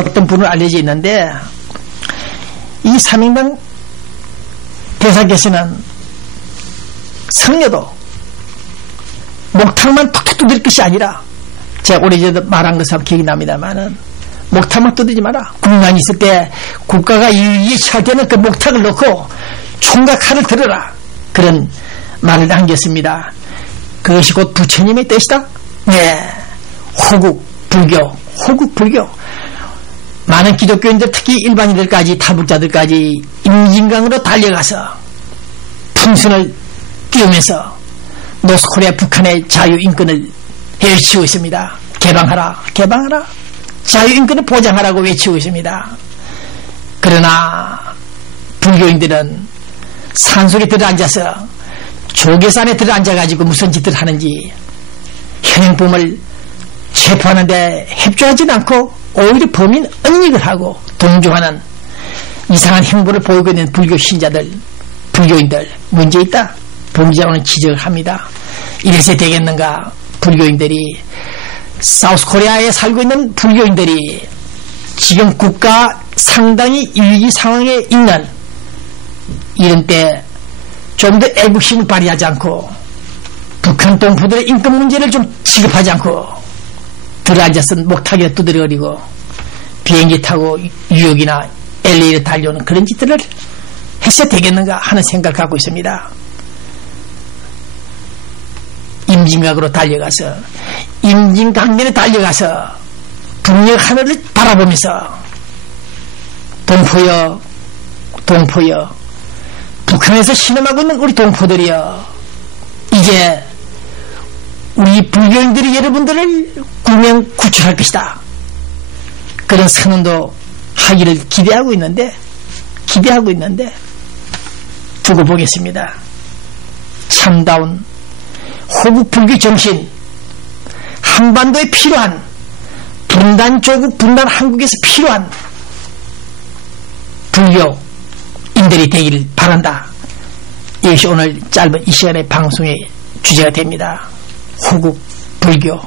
어떤 분으로 알려져 있는데 이 삼인당 대사께서는 성녀도 목탁만 툭툭 두드릴 것이 아니라 제가 오래전에 말한 것처럼 기억이 납니다만은 목탁만 두드리지 마라. 국난이 있을 때 국가가 이익이 취할 때는 그 목탁을 놓고 총과 칼을 들어라. 그런 말을 남겼습니다. 그것이 곧 부처님의 뜻이다. 네, 호국 불교. 많은 기독교인들 특히 일반인들까지 타북자들까지 임진강으로 달려가서 풍선을 띄우면서 노스코리아 북한의 자유인권을 외치고 있습니다. 개방하라. 자유인권을 보장하라고 외치고 있습니다. 그러나 불교인들은 산속에 들어앉아서 조계산에 들어앉아가지고 무슨 짓을 하는지 현행범을 체포하는데 협조하지는 않고 오히려 범인 은닉을 하고 동조하는 이상한 행보를 보이고 있는 불교 신자들, 불교인들 문제 있다. 봉지자로는 지적을 합니다. 이래서 되겠는가. 불교인들이 사우스코리아에 살고 있는 불교인들이 지금 국가 상당히 위기 상황에 있는 이런 때 좀 더 애국심을 발휘하지 않고 북한 동포들의 인권 문제를 좀 지급하지 않고 들어앉아서 목탁이나 두드려거리고 비행기 타고 뉴욕이나 LA를 달려오는 그런 짓들을 했어야 되겠는가 하는 생각을 갖고 있습니다. 임진강으로 달려가서 임진강면에 달려가서 북녘 하늘을 바라보면서 동포여 북한에서 신음하고 있는 우리 동포들이여 이제 우리 불교인들이 여러분들을 구명 구출할 것이다. 그런 선언도 하기를 기대하고 있는데 두고 보겠습니다. 참다운 호국 불교 정신, 한반도에 필요한 분단 조국, 분단 한국에서 필요한 불교인들이 되기를 바란다. 이것이 오늘 짧은 이 시간의 방송의 주제가 됩니다. 호국 불교.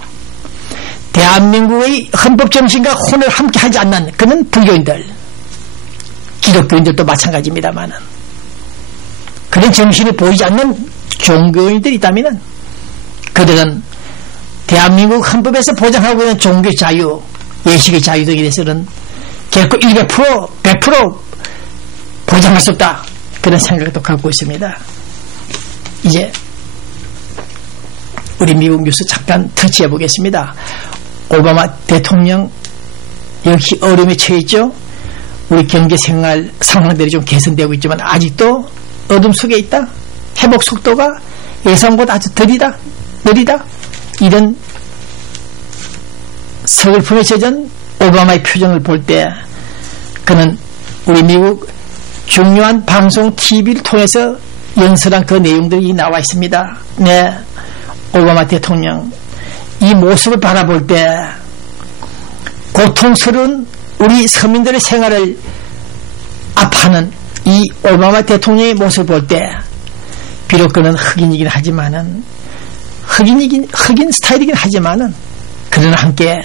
대한민국의 헌법 정신과 혼을 함께 하지 않는 그런 불교인들, 기독교인들도 마찬가지입니다만은 그런 정신을 보이지 않는 종교인들이 있다면 그들은 대한민국 헌법에서 보장하고 있는 종교 자유, 예식의 자유 등에 대해서는 결코 100% 보장할 수 없다. 그런 생각도 갖고 있습니다. 이제 우리 미국 뉴스 잠깐 터치해 보겠습니다. 오바마 대통령 역시 어려움에 처해있죠. 우리 경제생활 상황들이 좀 개선되고 있지만 아직도 어둠 속에 있다. 회복 속도가 예상보다 아주 느리다. 이런 서글픔에 젖은 오바마의 표정을 볼 때 그는 우리 미국 중요한 방송 TV를 통해서 연설한 그 내용들이 나와 있습니다. 네, 오바마 대통령 이 모습을 바라볼 때 고통스러운 우리 서민들의 생활을 아파하는 이 오바마 대통령의 모습을 볼 때 비록 그는 흑인 스타일이긴 하지만은 그러나 함께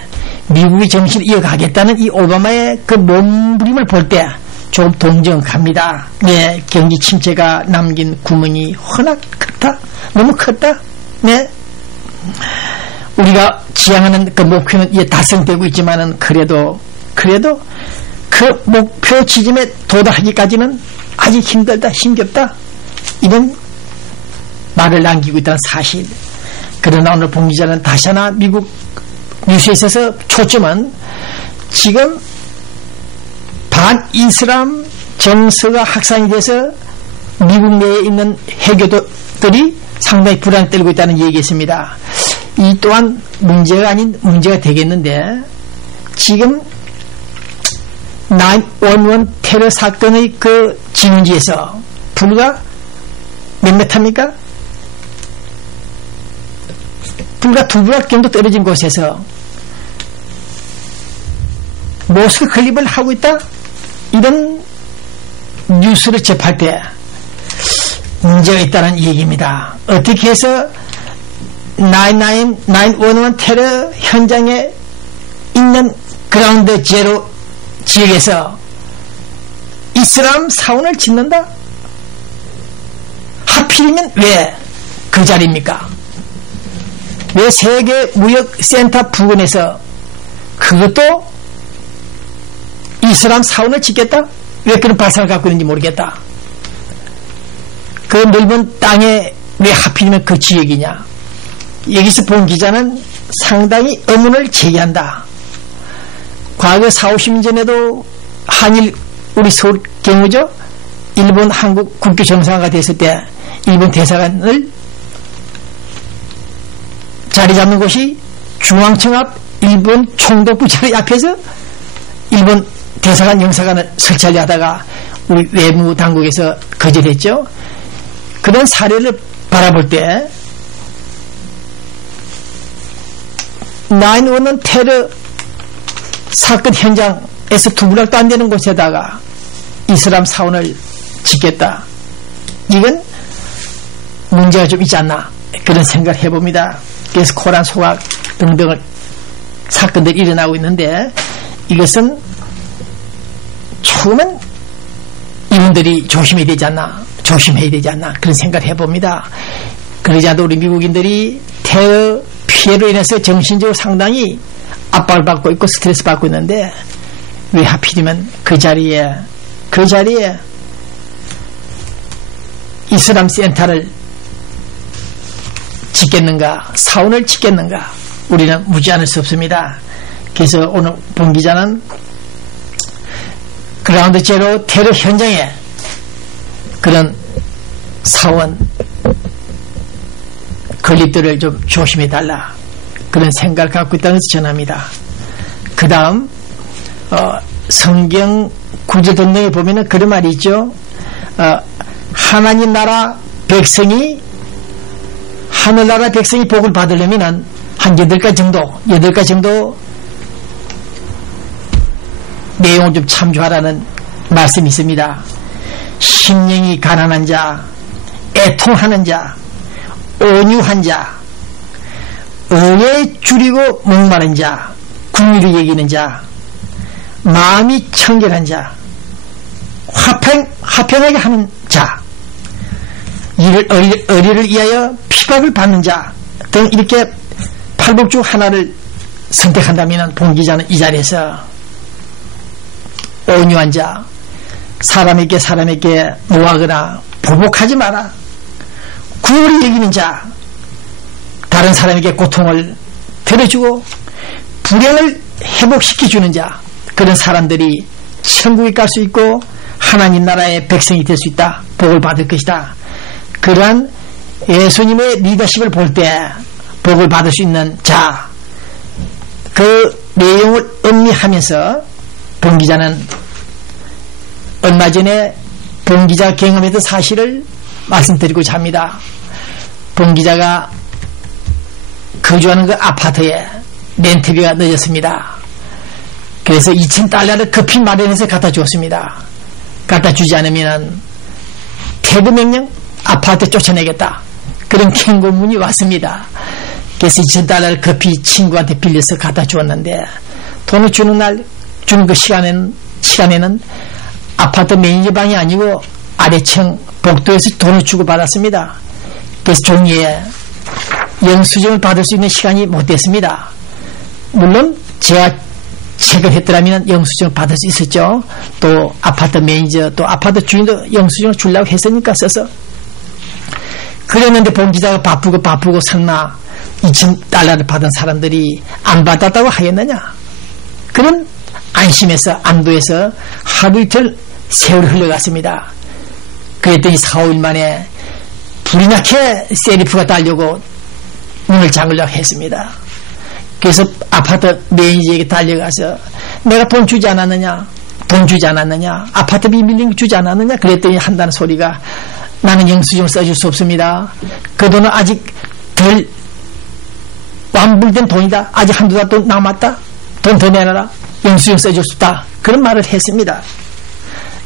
미국의 정신을 이어가겠다는 이 오바마의 그 몸부림을 볼 때 좀 동정 갑니다. 네, 경기 침체가 남긴 구멍이 워낙 컸다. 너무 컸다. 네, 우리가 지향하는 그 목표는 이제 달성되고 있지만은 그래도 그 목표 지점에 도달하기까지는 아직 힘들다, 힘겹다. 이런 말을 남기고 있다는 사실. 그러나 오늘 봉 기자는 다시 하나 미국 뉴스에 있어서 초점은 지금 반이슬람 정서가 확산이 돼서 미국 내에 있는 해교도들이 상당히 불안을 떨고 있다는 얘기였습니다. 이 또한 문제가 아닌 문제가 되겠는데 지금 911 테러 사건의 그 진원지에서 불과 몇몇 합니까? 불과 2부락 정도 떨어진 곳에서 모스크 클립을 하고 있다? 이런 뉴스를 접할 때 문제가 있다는 얘기입니다. 어떻게 해서 911 테러 현장에 있는 그라운드 제로 지역에서 이슬람 사원을 짓는다? 하필이면 왜 그 자리입니까? 왜 세계무역센터 부근에서 그것도 이슬람 사원을 짓겠다? 왜 그런 발상을 갖고 있는지 모르겠다. 그 넓은 땅에 왜 하필이면 그 지역이냐? 여기서 본 기자는 상당히 의문을 제기한다. 과거 40, 50년 전에도 한일 우리 서울 경우죠. 일본 한국 국교 정상화가 됐을 때 일본 대사관을 자리 잡는 곳이 중앙청 앞 일본 총독부 자리 앞에서 일본 대사관 영사관을 설치하려 하다가 우리 외무 당국에서 거절했죠. 그런 사례를 바라볼 때 9/11 테러 사건 현장에서 두부락도 안 되는 곳에다가 이슬람 사원을 짓겠다. 이건 문제가 좀 있지 않나 그런 생각을 해봅니다. 그래서 코란 소각 등등을 사건들이 일어나고 있는데 이것은 처음엔 이분들이 조심해야 되지 않나 그런 생각을 해봅니다. 그러지 않아도 우리 미국인들이 테러 피해로 인해서 정신적으로 상당히 압박을 받고 있고 스트레스 받고 있는데 왜 하필이면 그 자리에 이슬람 센터를 짓겠는가, 사원을 짓겠는가, 우리는 묻지 않을 수 없습니다. 그래서 오늘 본 기자는 그라운드 제로 테러 현장에 그런 사원 건립들을 좀 조심해달라 그런 생각을 갖고 있다는 것을 전합니다. 그 다음 성경 구절 등등에 보면은 그런 말이 있죠. 하나님 나라 백성이 하늘나라 백성이 복을 받으려면 한 8가지 정도 내용을 좀 참조하라는 말씀이 있습니다. 심령이 가난한 자, 애통하는 자, 온유한 자, 의에 줄이고 목마른 자, 궁리를 여기는 자, 마음이 청결한 자, 화평하게 하는 자, 의리를 위하여 피박을 받는 자 등 이렇게 팔복 중 하나를 선택한다면 본 기자는 이 자리에서 온유한 자, 사람에게 노하거나 보복하지 마라, 구울을 여기는 자, 다른 사람에게 고통을 덜어주고 불행을 회복시켜주는 자, 그런 사람들이 천국에 갈 수 있고 하나님 나라의 백성이 될 수 있다, 복을 받을 것이다. 그러한 예수님의 리더십을 볼 때 복을 받을 수 있는 자, 그 내용을 음미하면서 본 기자는 얼마 전에 본 기자가 경험했던 사실을 말씀드리고자 합니다. 본 기자가 거주하는 그 아파트에 렌트비가 늦었습니다. 그래서 $2,000를 급히 마련해서 갖다 주었습니다. 갖다 주지 않으면 퇴거 명령, 아파트 쫓아내겠다, 그런 경고문이 왔습니다. 그래서 $2,000를 급히 친구한테 빌려서 갖다 주었는데 돈을 주는 그 시간에는 아파트 매니저 방이 아니고 아래층 복도에서 돈을 주고 받았습니다. 그래서 종이에 영수증을 받을 수 있는 시간이 못 됐습니다. 물론 제가 체결했더라면 영수증을 받을 수 있었죠. 또 아파트 매니저 또 아파트 주인도 영수증을 주려고 했으니까 써서 그랬는데 본 기자가 바쁘고 설마 $2,000를 받은 사람들이 안 받았다고 하겠느냐. 그런 안심해서 안도해서 하루 이틀 세월이 흘러갔습니다. 그랬더니 4, 5일 만에 불이 나게 세리프가 달려고 문을 잠그려고 했습니다. 그래서 아파트 매니저에게 달려가서 내가 돈 주지 않았느냐, 아파트 비밀링 주지 않았느냐 그랬더니 한다는 소리가, 나는 영수증을 써줄 수 없습니다. 그 돈은 아직 덜 완불된 돈이다, 아직 한두 달 돈 남았다, 돈 더 내놔라, 영수증 써줄 수 없다, 그런 말을 했습니다.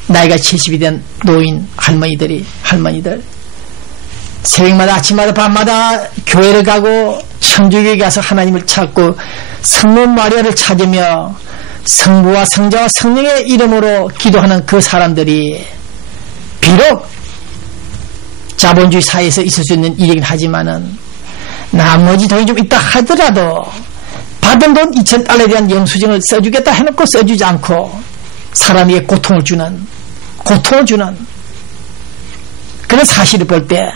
나이가 70이 된 노인 할머니들 새벽마다 아침마다 밤마다 교회를 가고 천주교에 가서 하나님을 찾고 성모 마리아를 찾으며 성부와 성자와 성령의 이름으로 기도하는 그 사람들이 비록 자본주의 사회에서 있을 수 있는 일이긴 하지만은 나머지 돈이 좀 있다 하더라도 받은 돈 2,000달러에 대한 영수증을 써주겠다 해놓고 써주지 않고 사람에게 고통을 주는 그런 사실을 볼 때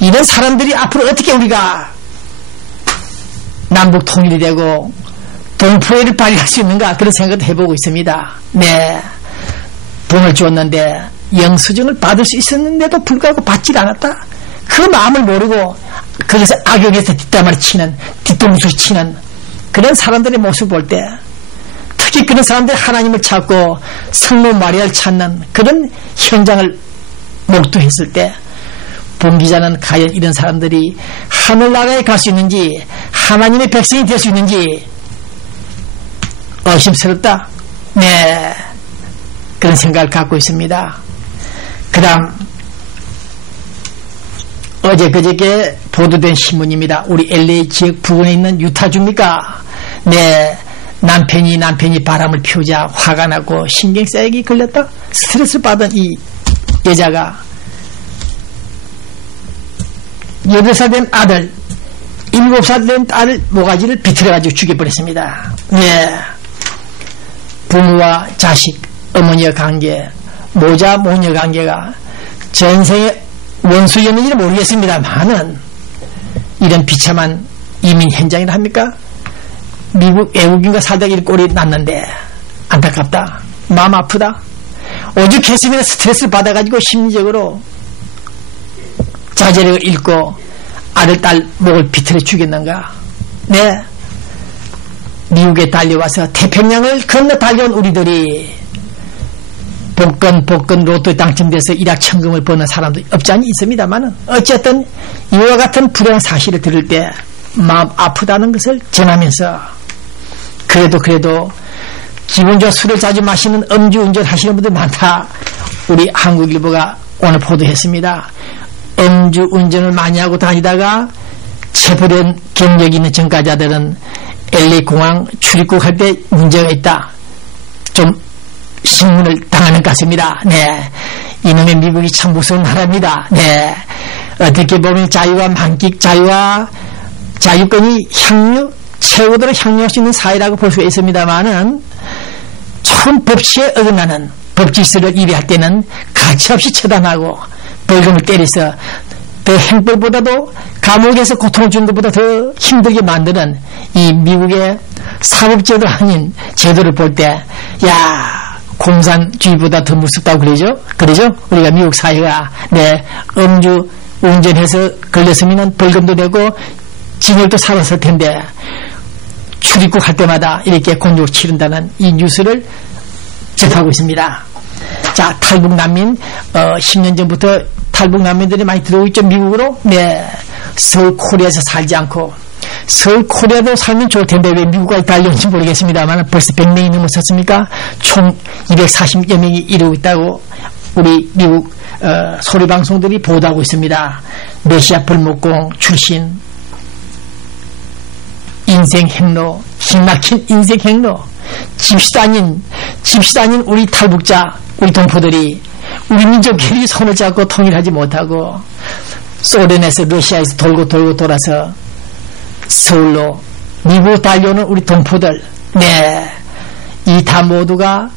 이런 사람들이 앞으로 어떻게 우리가 남북 통일이 되고 동포애를 발휘할 수 있는가 그런 생각도 해보고 있습니다. 네, 돈을 줬는데 영수증을 받을 수 있었는데도 불구하고 받질 않았다. 그 마음을 모르고 거기서 악역에서 뒷담화를 치는 뒷동수를 치는 그런 사람들의 모습을 볼 때 특히 그런 사람들이 하나님을 찾고 성모 마리아를 찾는 그런 현장을 목도했을 때 본기자는 과연 이런 사람들이 하늘나라에 갈 수 있는지 하나님의 백성이 될 수 있는지 의심스럽다. 네, 그런 생각을 갖고 있습니다. 그 다음 어제 그저께 보도된 신문입니다. 우리 LA 지역 부근에 있는 유타주입니까? 네, 남편이 바람을 피우자 화가 나고 신경쇠약이 걸렸다. 스트레스 받은 이 여자가 8살 된 아들 7살 된 딸을 모가지를 비틀어가지고 죽여버렸습니다. 네, 부모와 자식 어머니의 관계 모자 모녀 관계가 전생에 원수였는지는 모르겠습니다만은 이런 비참한 이민 현장이라 합니까? 미국 외국인과 살다가 이런 꼴이 났는데 안타깝다. 마음 아프다. 오죽했으면 스트레스를 받아가지고 심리적으로 자제력을 잃고 아들 딸 목을 비틀어 죽였는가. 네, 미국에 달려와서 태평양을 건너 달려온 우리들이 복권 로또에 당첨돼서 일확천금을 버는 사람도 없지 않니 있습니다만은 어쨌든 이와 같은 불행한 사실을 들을 때 마음 아프다는 것을 전하면서 그래도 기본적으로 술을 자주 마시는 음주운전 하시는 분들 많다. 우리 한국일보가 오늘 보도했습니다. 음주운전을 많이 하고 다니다가 체포된 경력이 있는 전과자들은 LA 공항 출입국 할 때 문제가 있다. 좀 신문을 당하는 것 같습니다. 네, 이놈의 미국이 참 무서운 나라입니다. 네, 어떻게 보면 자유와 만끽, 자유와 자유권이 최고대로 향유할 수 있는 사회라고 볼 수가 있습니다만은 처음 법치에 어긋나는 법질서를 일할 때는 가차없이 처단하고 벌금을 때려서 더 행벌보다도 감옥에서 고통을 주는 것보다 더 힘들게 만드는 이 미국의 사법제도 아닌 제도를 볼 때 공산주의보다 더 무섭다고 그러죠? 우리가 미국 사회가 네, 음주 운전해서 걸렸으면 벌금도 내고 징역도 살았을 텐데 출입국 할 때마다 이렇게 곤욕을 치른다는 이 뉴스를 접하고 있습니다. 자, 탈북 난민 10년 전부터 탈북 난민들이 많이 들어오고 있죠. 미국으로. 네, 서울 코리아에서 살지 않고 서울 코리아도 살면 좋을 텐데 왜 미국까지 달려온지 모르겠습니다만 벌써 100명이 넘었었습니까? 총 240여 명이 이루고 있다고 우리 미국 소리방송들이 보도하고 있습니다. 메시아 불목공 출신 인생 행로, 힘막힌 인생 행로, 집시도 아닌 우리 탈북자, 우리 동포들이 우리 민족끼리 손을 잡고 통일하지 못하고 소련에서 러시아에서 돌고 돌아서 서울로 미국 달려오는 우리 동포들, 네, 이 다 모두가